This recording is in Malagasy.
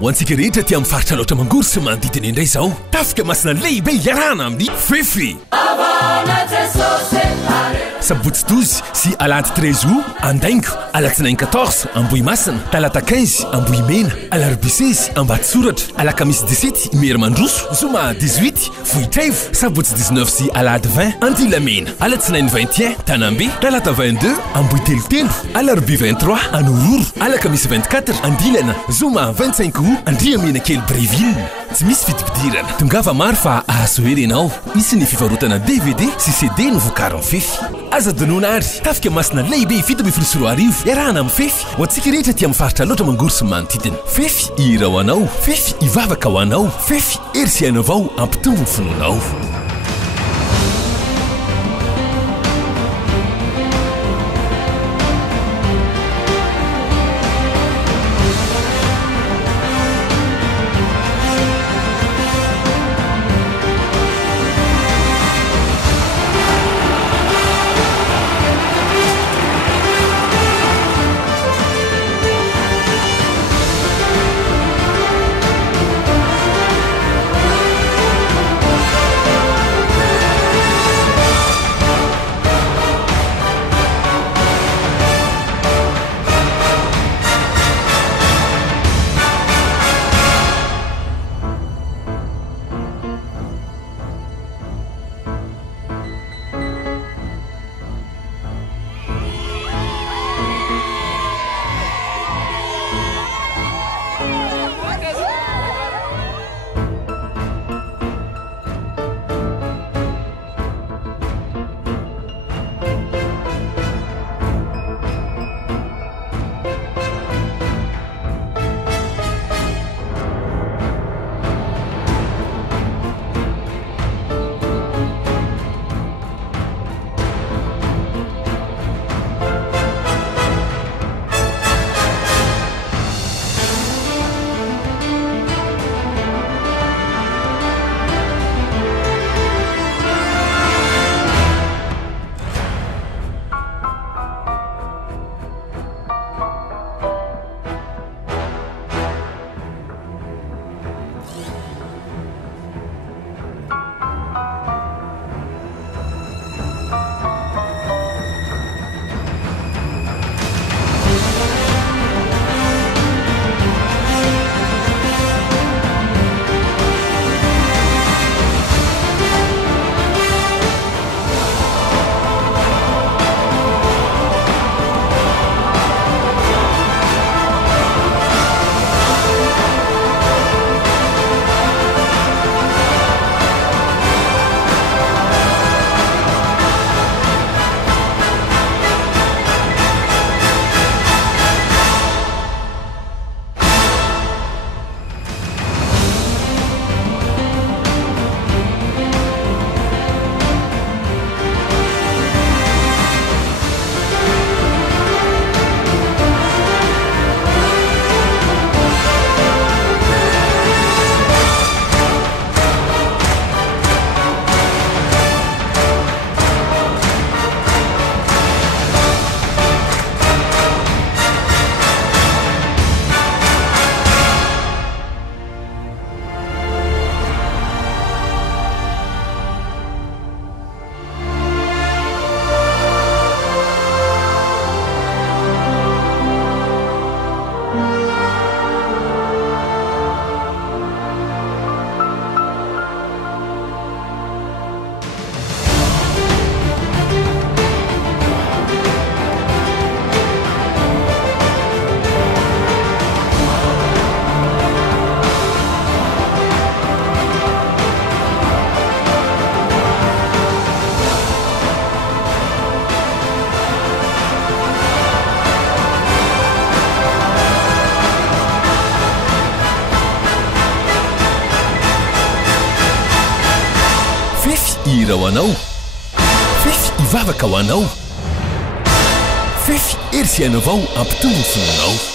ho antsika rehetra ty amin'ny faritra loatra mangory sy manodidina indray zao tafika masina lehibe iarahana amin'ny fefy sabotsy 12 sy alady 13 août andaingo alatsinainy 14 ambohimasina talata 15 ambohimena alarobia 16 ambatsoratra alakamisy 17 merymandroso zoma 18 vohitraivo sabotsy 19 sy alady 20 andilamena alatsinainy 21 tanambe talata 22 ambohitelotelo alarobia 23 anororo alakamisy 24 andilana zoma 25 août andriamena kely Bréville tsy misy fitipidirana tongava maro fa ahazo herenao isy ny fivarotana DVD sy CD no vokariny fefy aza donona ary tafika masina lehibe fito amby folo sy roa arivo iarahana amin'ny fefy ho antsika rehetra ty amin'ny faritra loatra mangory sy manodidina fefy ihira ho anao fefy ivavaka ho anao fefy erisiana avao ampitombo ny finoanao ihira ho anao fefy ivavaka ho anao fefy erisiana avao ampitombo ny fonanao